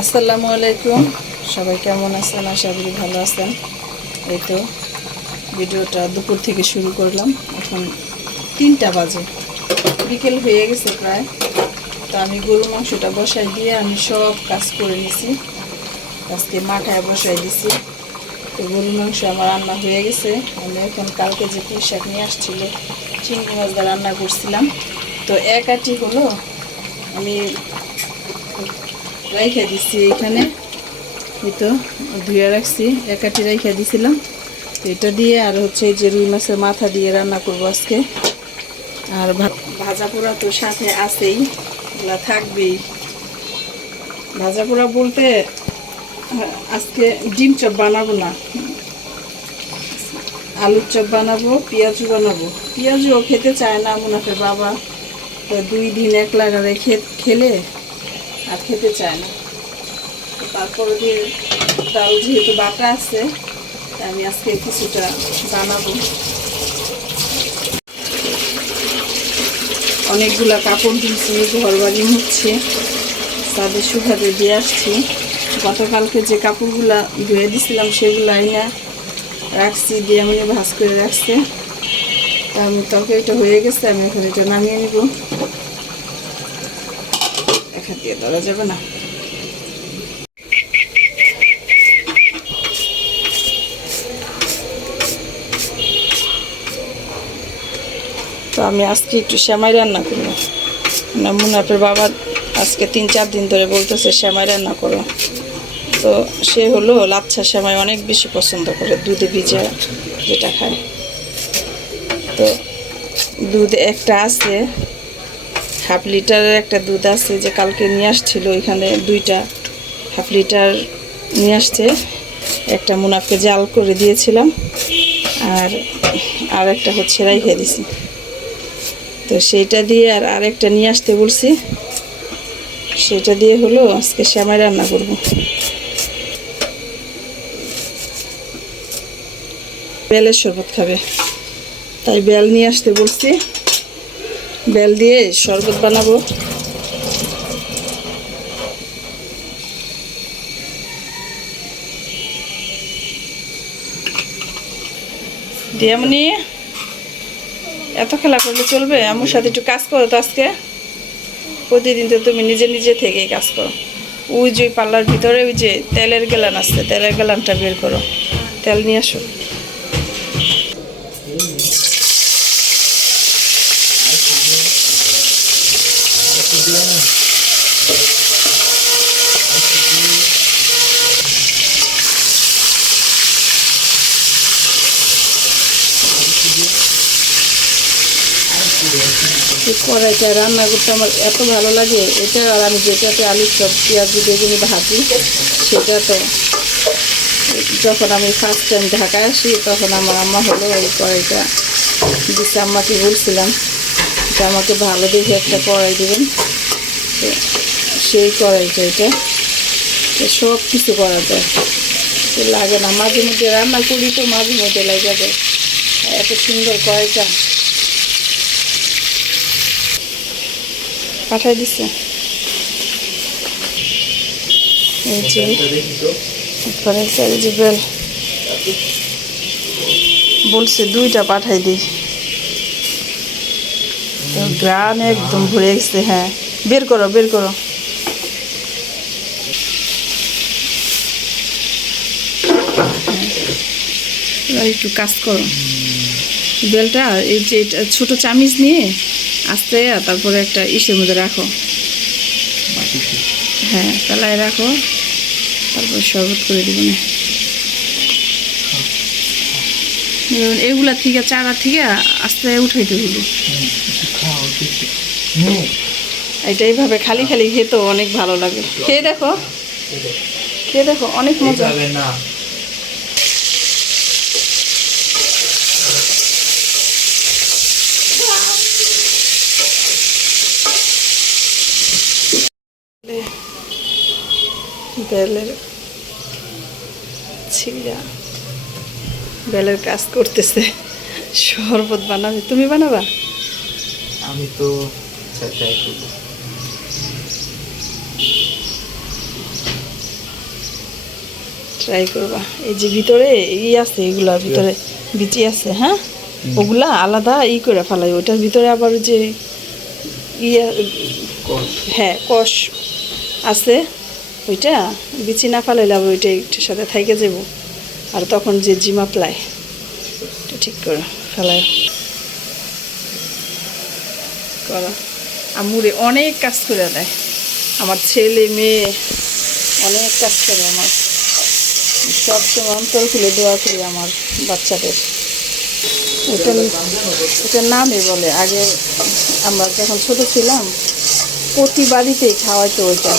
আসসালামু আলাইকুম। সবাই কেমন আছেন? আশা করি ভালো আছেন। এই তো ভিডিওটা দুপুর থেকে শুরু করলাম। এখন 3টা বাজে, বিকেল হয়ে গেছে প্রায়। তো আমি গরু মাংসটা বসাই দিয়ে আমি সব কাজ করে নিছি। আজকে মাখায় বসাই দিছি। তো গরু মাংস আমার রান্না হয়ে গেছে। আমি এখন কালকে যে পুঁই শাক নিয়ে আসছিল চিংড়ি মাছ দিয়ে রান্না করছিলাম। তো এক আটি হলো আমি রাইখা দিচ্ছি এইখানে। এই তো ধুয়ে রাখছি, এক আটি রাইখা দিছিলাম। তো এটা দিয়ে আর হচ্ছে এই যে রুই মাছের মাথা দিয়ে রান্না করবো আজকে। আর ভাজা পোড়া তো সাথে আছেই, এগুলা থাকবেই। ভাজা পোড়া বলতে আজকে ডিম চপ বানাবো না, আলুর চপ বানাবো, পেঁয়াজু বানাবো। পেঁয়াজুও খেতে চায় না মুনাফের বাবা। তো 2 দিন এক লাগারে খেলে আর খেতে চায় না। তারপরে দিয়ে ডাল যেহেতু বাটা আছে, আমি আজকে কিছুটা বানাবো। অনেকগুলা কাপড় দিয়েছি, ঘর বাড়ি মুছছি, তাদের শুকাতে দিয়ে আসছি। গতকালকে যে কাপড়গুলা ধুয়ে দিছিলাম সেগুলো আইনা রাখছি, দিয়ে আমি ভাজ করে রাখছে। তা আমি তরকারিটা হয়ে গেছে, আমি এখন এটা নামিয়ে নিব। এক হাত দিয়ে ধরা যাবে না। তো আমি আজকে একটু সেমাই রান্না করবো না, মুনাফের বাবা আজকে 3-4 দিন ধরে বলতেছে সেমাই রান্না করো। তো সে হলো লাচ্ছা সেমাই অনেক বেশি পছন্দ করে, দুধে ভিজা যেটা খায়। তো দুধ একটা আছে, 1/2 লিটারের একটা দুধ আছে, যে কালকে নিয়ে আসছিল। এখানে 2টা 1/2 লিটার নিয়ে আসছে। একটা মুনাফকে জাল করে দিয়েছিলাম, আর একটা হচ্ছে রাইখে দিছি। তো সেইটা দিয়ে আর আরেকটা নিয়ে আসতে বলছি, সেটা দিয়ে হলো আজকে সেমাই রান্না করব। বেলের শরবত খাবে, তাই বেল নিয়ে আসতে বলছি। বেল দিয়ে শরবত বানাবো। দিয়ামনি, এত খেলা করলে চলবে? আমার সাথে একটু কাজ করো তো আজকে। প্রতিদিন তো তুমি নিজে নিজে থেকেই কাজ করো। ওই যে পাল্লার ভিতরে ওই যে তেলের গ্যালান আছে, তেলের গ্যালানটা বের করো, তেল নিয়ে আসো। কড়াইটা রান্না করতে আমার এত ভালো লাগে। এটা আর আমি যেটাতে আলুর চপ পেঁয়াজ বেগুনি ভাজি, সেটা তো যখন আমি ফার্স্ট টাইম ঢাকায় আসি তখন আমার আম্মা হলো এই কড়াইটা দিচ্ছে। আম্মাকে বলছিলাম যে আমাকে ভালো দেখে একটা কড়াই দেবেন। তো সেই কড়াইটা, এটা সব কিছু করা যায়, লাগে না। মাঝে মধ্যে রান্না করি তো মাঝে মধ্যে লাগে যায়। এত সুন্দর কড়াইটা পাঠাই দিচ্ছে। এই যে বেল বলছে 2টা পাঠাই দিই। গ্রান একদম ভরে গেছে। হ্যাঁ, বের করো বের করো। একটু কাজ করো। বেলটা এই যে ছোট চামিচ নিয়ে আস্তে তারপরে একটা ইসের মধ্যে রাখো। হ্যাঁ, পেলায় রাখো, তারপর শরবত করে দিব না। এগুলা থেকে চারা থেকে আস্তে উঠাইতে হইল। এটা এইভাবে খালি খালি খেতেও অনেক ভালো লাগে। খেয়ে দেখো, খেয়ে দেখো, অনেক মজা। বেলের ছিলা, বেলের কাজ করতেছে। শরবত বানাবে, তুমি বানাবা? আমি তো ট্রাই করবো। ট্রাই করবা। এই যে ভিতরে আছে, এগুলার ভিতরে বিচি আছে, হ্যাঁ, ওগুলা আলাদা করে ফেলাই। ওইটার ভিতরে আবার যে ইয়া, হ্যাঁ, কষ আছে, ওইটা বিচি না ফেলাইলে আবার ওইটা একটুর সাথে থাইকে যাব। আর তখন যে জিমা প্লাই ঠিক করে ফেলাই করা। আম্মুরে অনেক কাজ করে দেয়, আমার ছেলে মেয়ে অনেক কাজ করে আমার। সবসময় অন্তর খুলে দোয়া করি আমার বাচ্চাদের। ওটার নামে বলে, আগে আমরা যখন ছোট ছিলাম প্রতি বাড়িতেই খাওয়াইতো ওইটা,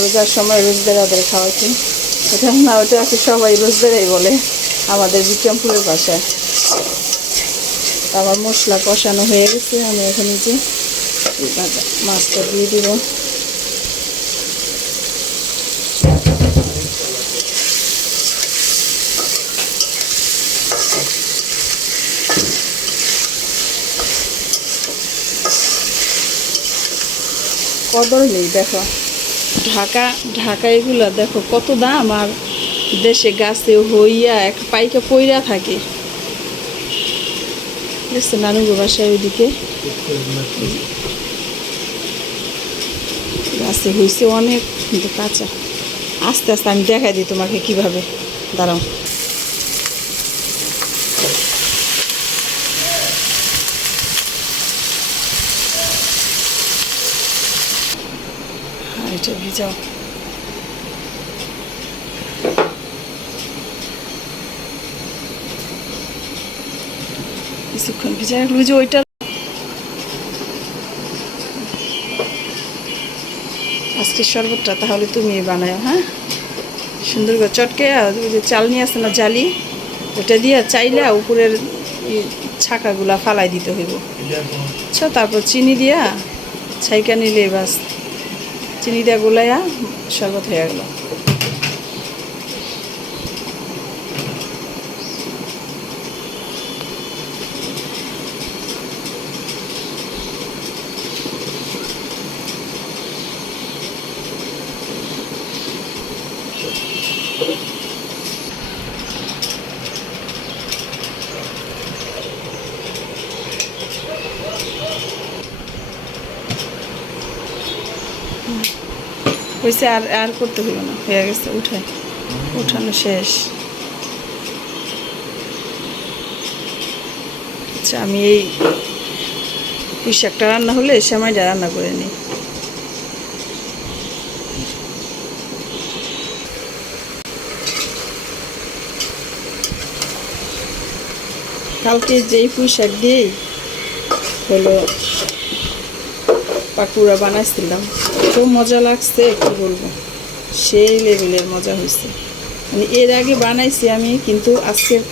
রোজার সময় রোজবেরাদের খাওয়াইতো। ওটা না, ওটা আছে সবাই রোজবেরাই বলে আমাদের বিক্রমপুরের ভাষায়। আমার মশলা কষানো হয়ে গেছে, আমি এখন যে মাছটা দিয়ে দিব। কদর নেই, দেখো ঢাকা এগুলো দেখো কত দাম, আর দেশে গাছে হইয়া এক পাইকা পইরা থাকে। দেখছে নানুগো বাসায় ওইদিকে গাছে হয়েছে অনেক, কিন্তু কাঁচা। আস্তে আস্তে আমি দেখাই দিই তোমাকে কিভাবে, দাঁড়াও। এটা ভিজাও, কিছুক্ষণ ভিজা রাখলো। যে ওইটা আজকের শরবতটা তাহলে তুমি বানাও, হ্যাঁ, সুন্দর করে চটকে। ওই যে চাল নিয়ে আসে না জালি, ওটা দিয়ে চাইলে উপরের ছাকাগুলা ফালাই দিতে হইব। আচ্ছা, তারপর চিনি দিয়া ছাইকা নিলে বাস, চিনি দিয়া গোলাইয়া শরবত হয়ে গেল। হয়েছে, আর আর করতে হইল না, হয়ে গেছে। উঠানো শেষ। আচ্ছা, আমি এই পুঁই শাকটা রান্না হলে সেমাইটা রান্না করে নিই। কালকে যেই পুঁই শাক দিয়েই হলো পাকুড়া বানাইছিলাম, এত মজা লাগছে কি বলবো, সেই লেভেলের মজা হয়েছে। মানে এর আগে বানাইছি আমি, কিন্তু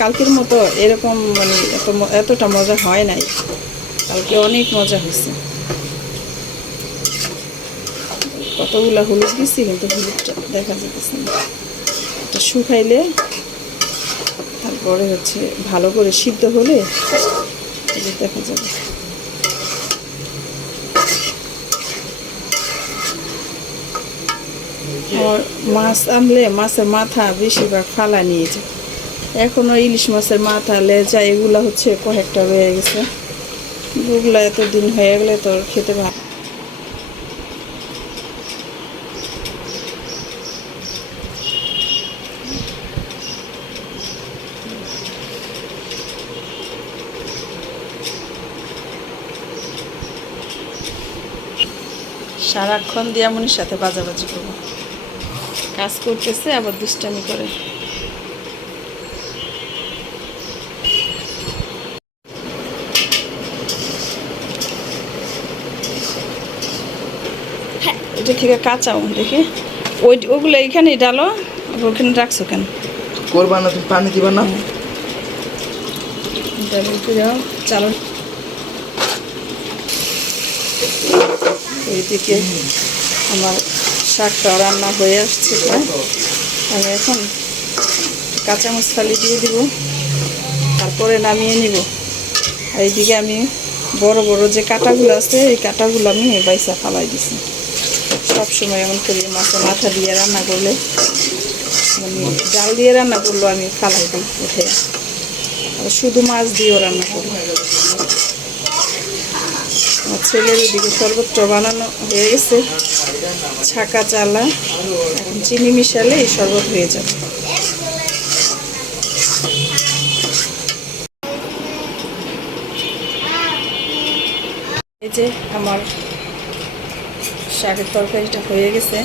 কালকের মতো এরকম মানে এতটা মজা হয় নাই। কালকে অনেক মজা হয়েছে। কতগুলা হলুদ দিচ্ছি, কিন্তু হলুদটা দেখা যেতেছে না। এটা শুকাইলে তারপরে হচ্ছে ভালো করে সিদ্ধ হলে দেখা যাবে। মাছ আনলে মাছের মাথা বেশিরভাগ ফালা নিয়ে যায়। এখনও ইলিশ মাছের মাথা, লেজা এগুলো হচ্ছে কয়েকটা রয়ে গেছে। ওগুলো এতদিন হয়ে গেলে তোর খেতে ভালো। সারাক্ষণ দিয়ামনির সাথে বাজাবাজি করবো, কাজ করতেছে আবার দুষ্টামি করে। হ্যাঁ, এটা থেকে কাঁচাও দেখি, ওগুলো এইখানেই ডালো, ওখানে রাখছো কেন? করবা না তুমি, পানি দিবা না। চালো, এইদিকে আমার শাকটা রান্না হয়ে আসছে প্রায়। আমি এখন কাঁচামরিচ ফালি দিয়ে দিব, তারপরে নামিয়ে নিব। আর এইদিকে আমি বড় বড় যে কাঁটাগুলো আছে, এই কাঁটাগুলো আমি বাইসা ফালাই দিছি। সবসময় এমন করি মাছের মাথা দিয়ে রান্না করলে মানে ডাল দিয়ে রান্না করলেও আমি ফালাই দিই উঠে, আর শুধু মাছ দিয়েও রান্না করি। আমার ছেলের ওদিকে শরবতটা বানানো হয়ে গেছে, ছাকা চালা, এখন চিনি মিশালে এই শরবত হয়ে যাবে। এই যে আমার শাকের তরকারিটা হয়ে গেছে।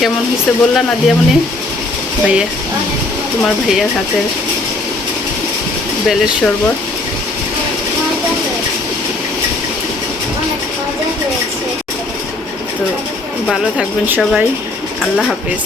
কেমন হয়েছে বললা না দিয়ামনি? ভাইয়া, তোমার ভাইয়ার হাতের বেলের শরবত। তো ভালো থাকবেন সবাই, আল্লাহ হাফেজ।